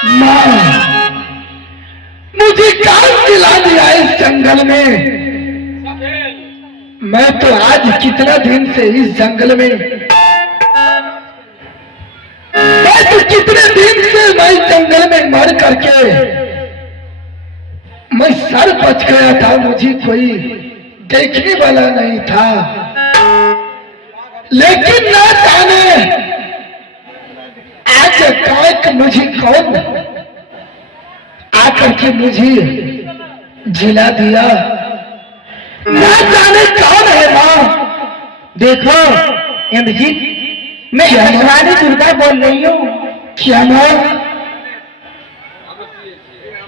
माँ, मुझे कहाँ दिला दिया इस जंगल में। मैं तो आज कितना दिन से इस जंगल में, मैं तो कितने दिन से मैं जंगल में मर करके मैं सर बच गया था। मुझे कोई देखने वाला नहीं था, लेकिन ना जाने आज एकाएक मुझे कौन आकर के मुझे जिला दिया। ना जाने कौन है माँ। देखो इंद्रजीत, मैं रानी दुर्गा बोल रही हूँ। क्या माँ?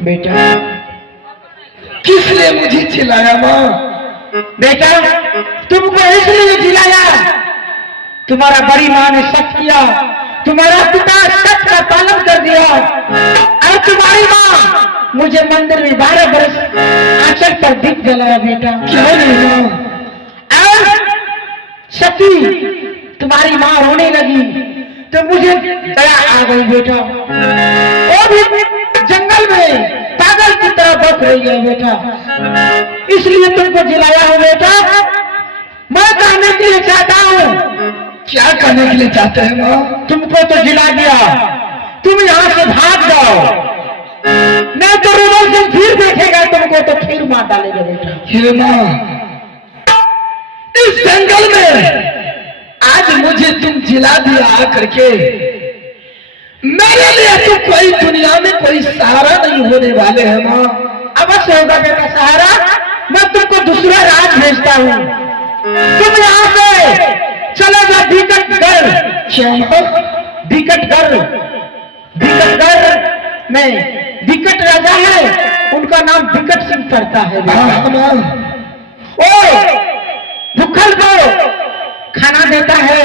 बेटा, किसने मुझे चिल्लाया माँ? बेटा तुमको इसलिए जिलाया, तुम्हारा बड़ी माँ ने सच किया, तुम्हारा पिता सच का पालन कर दिया, और तुम्हारी माँ मुझे मंदिर में 12 बरस आंचल पर दीप जलाया। बेटा क्या नहीं माँ? और सती तुम्हारी माँ रोने लगी तो मुझे दया आ गई। बेटा वो भी जंगल में पागल की तरह बस रही है। बेटा इसलिए तुमको जिलाया है। बेटा मैं कहने के लिए चाहता हूँ। क्या करने के लिए चाहते हैं माँ? तुमको तो जिला दिया, तुम यहाँ से भाग जाओ, नहीं तो रोमन सिंह फिर बैठेगा तुमको तो फिर मार डालेगा। बेटा हे माँ, इस जंगल में आज मुझे तुम जिला दिया आकर के, मेरे लिए तो कोई दुनिया में कोई सहारा नहीं होने वाले हैं माँ। अवश्य होगा बेटा सहारा। मैं तुमको दूसरा राज भेजता हूँ, तुम यहाँ से चलो जा बिकटगढ़। बिकटगढ़, बिकटगढ़ में बिकट राजा है, उनका नाम बिकट सिंह पड़ता है। ओ भूखल को खाना देता है,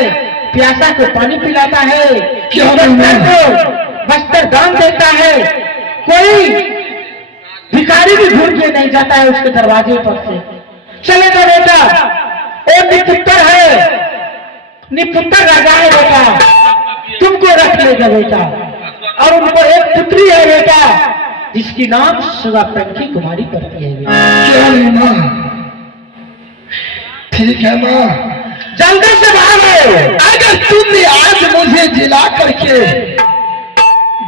प्यासा को पानी पिलाता है, को वस्त्र दान देता है, कोई भिखारी भी भूल के नहीं जाता है उसके दरवाजे पर से। चलेगा बेटा, वो निपुत्र है, निपुत्र राजा है बेटा, तुमको रख लेगा बेटा। और उनको एक पुत्री है बेटा, जिसकी नाम सुगापंखी कुमारी पड़ती है बेटा। क्या नहीं माँ? ठीक है माँ, जल्दी से भागो। अगर तुमने आज मुझे जिला करके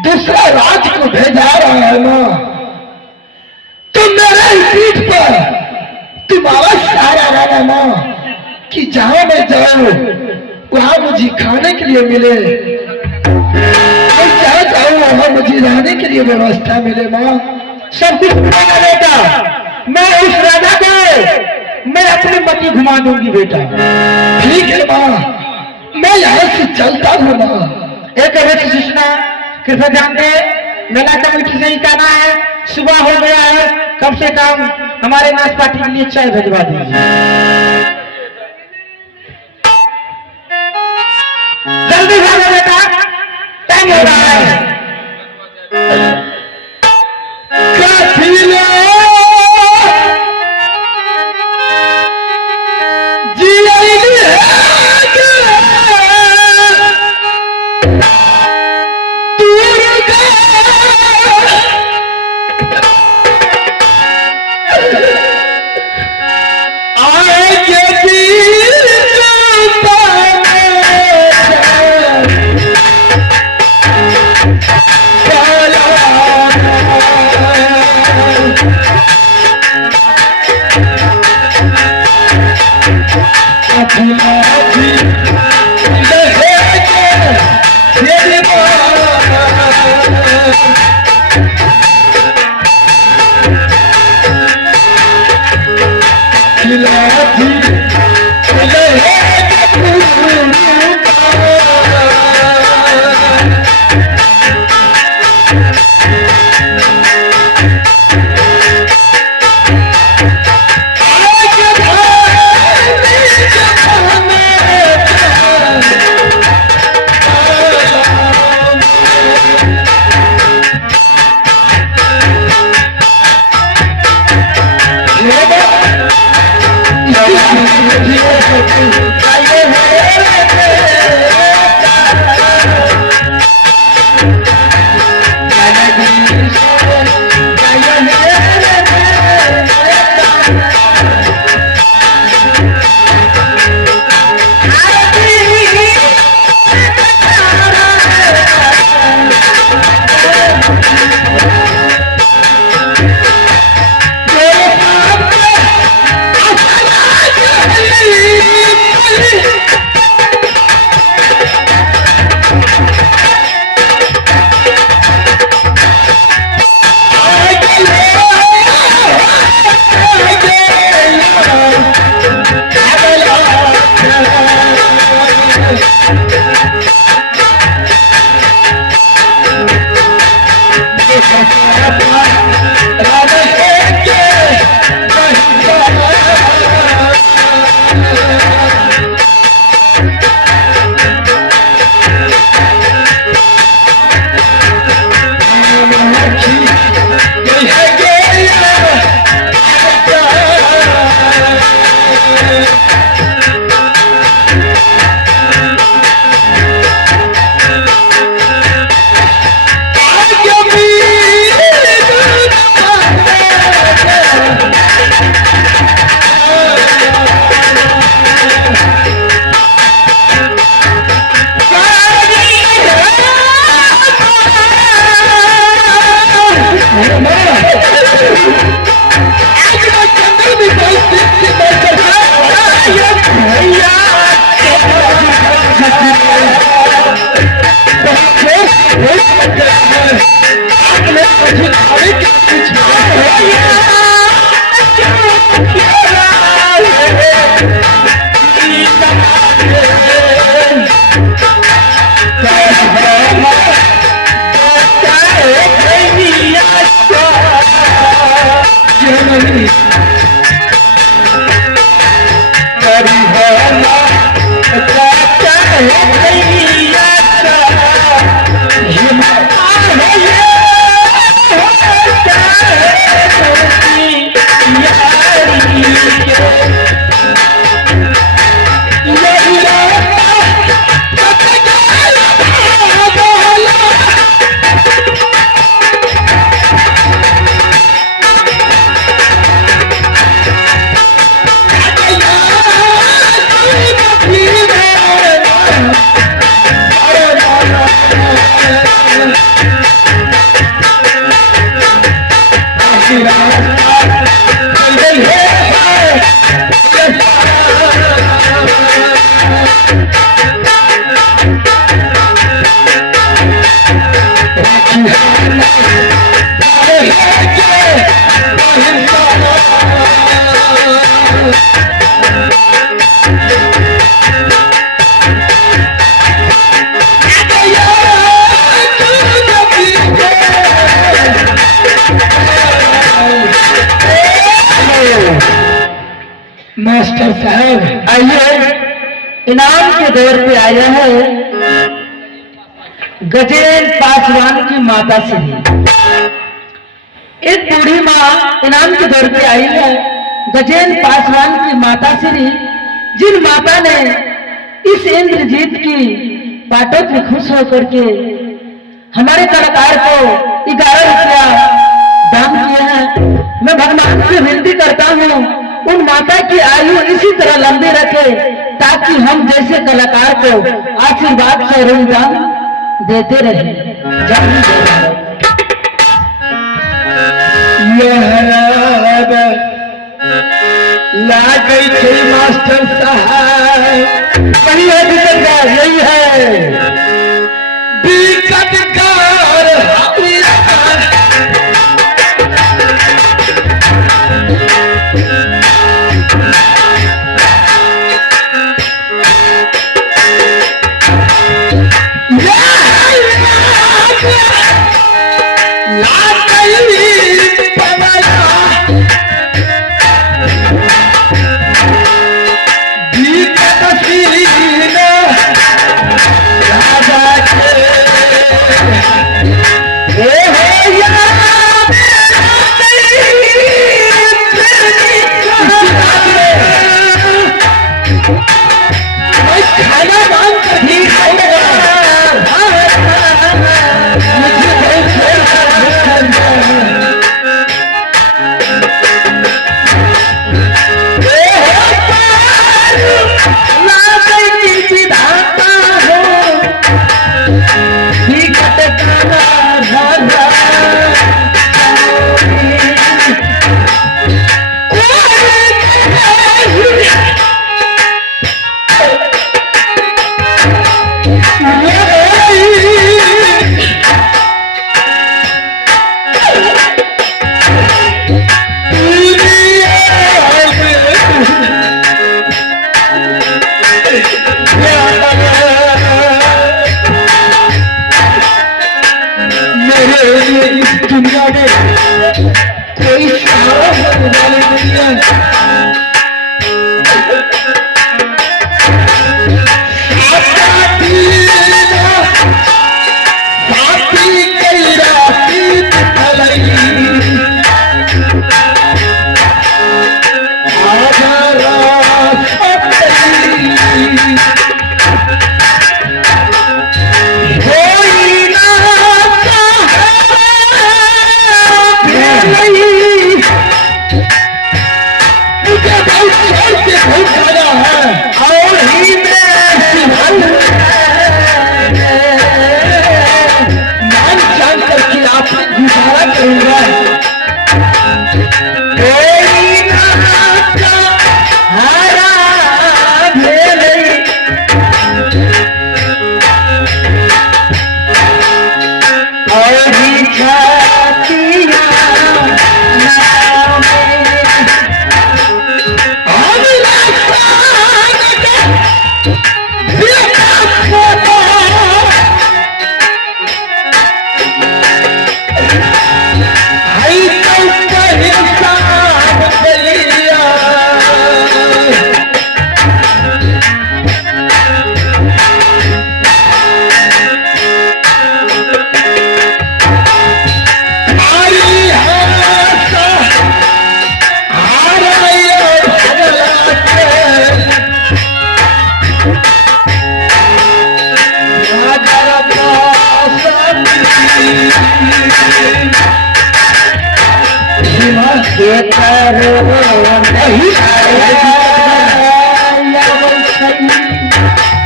दूसरा राज को भेजा रहा है माँ, तो मेरे ही पीठ पर तुम्हारा सहारा रहना माँ, कि जहां मैं जाऊं वहां मुझे खाने के लिए मिले, मैं जहाँ जाऊं वहां मुझे रहने के लिए व्यवस्था मिले माँ। सब कुछ मिलेगा बेटा। मैं उस राजा को मैं अपनी मती घुमा दूंगी बेटा। ठीक है माँ, मैं यहाँ से चलता हूँ माँ। एक अवश्य सूचना कृपया ध्यान दे, मेला कमेटी से ही कहना है, सुबह हो गया है, कम से कम हमारे नाच पार्टी के लिए चाय भिजवा दीजिए। जल्दी भागो बेटा, टाइम हो रहा है। मास्टर साहब आइए इनाम के दौर पे आया है गजेंद्र पासवान की माता श्री। एक बूढ़ी माँ इनाम के दौर पे आई है गजेंद्र पासवान की माता श्री, जिन माता ने इस इंद्रजीत की बातों में खुश होकर के हमारे कलाकार को 11 रुपया दान किया है। मैं भगवान से विनती करता हूँ उन माता की आयु इसी तरह लंबी रखे ताकि हम जैसे कलाकार को आशीर्वाद से अनुदान देते रहे। ला गई थी मास्टर साहब, वही है बिकटकार, यही है बिकटकार राजा के मेरे लिए इस दुनिया में कोई सहारा होने वाली नहीं है।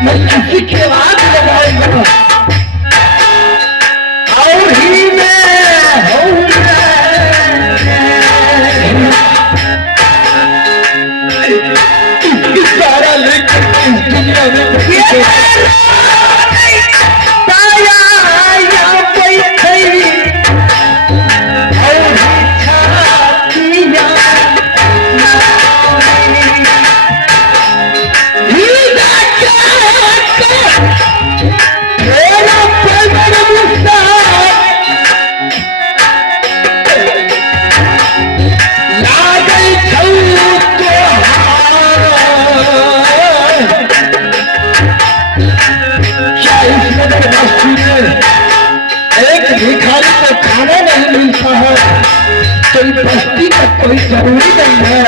मैं किसी के बाद लगाऊंगा और ही इसकी सारा लेकर इस दुनिया में भिखारी को खाना नहीं मिलता है तो बस्ती का कोई जरूरी नहीं है।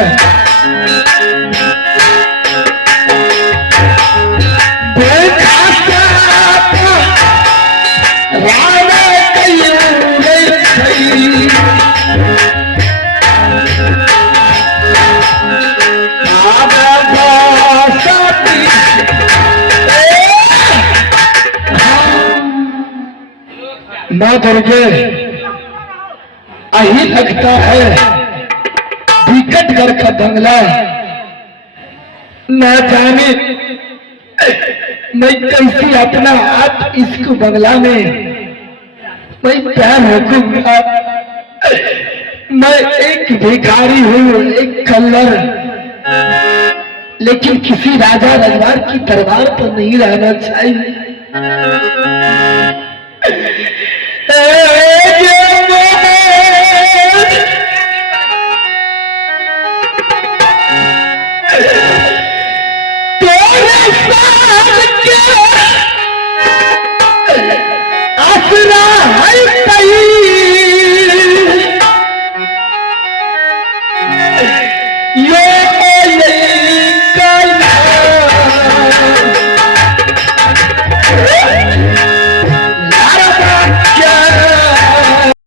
माँ दुर्गे अही लगता है विकटगढ़ का बंगला न जाने मैं कैसे अपना आप इसको बंगला में मैं प्यार रखूंगा। मैं एक भिखारी हूँ, एक कल्लर, लेकिन किसी राजा रजवार की दरबार पर नहीं रहना चाहिए।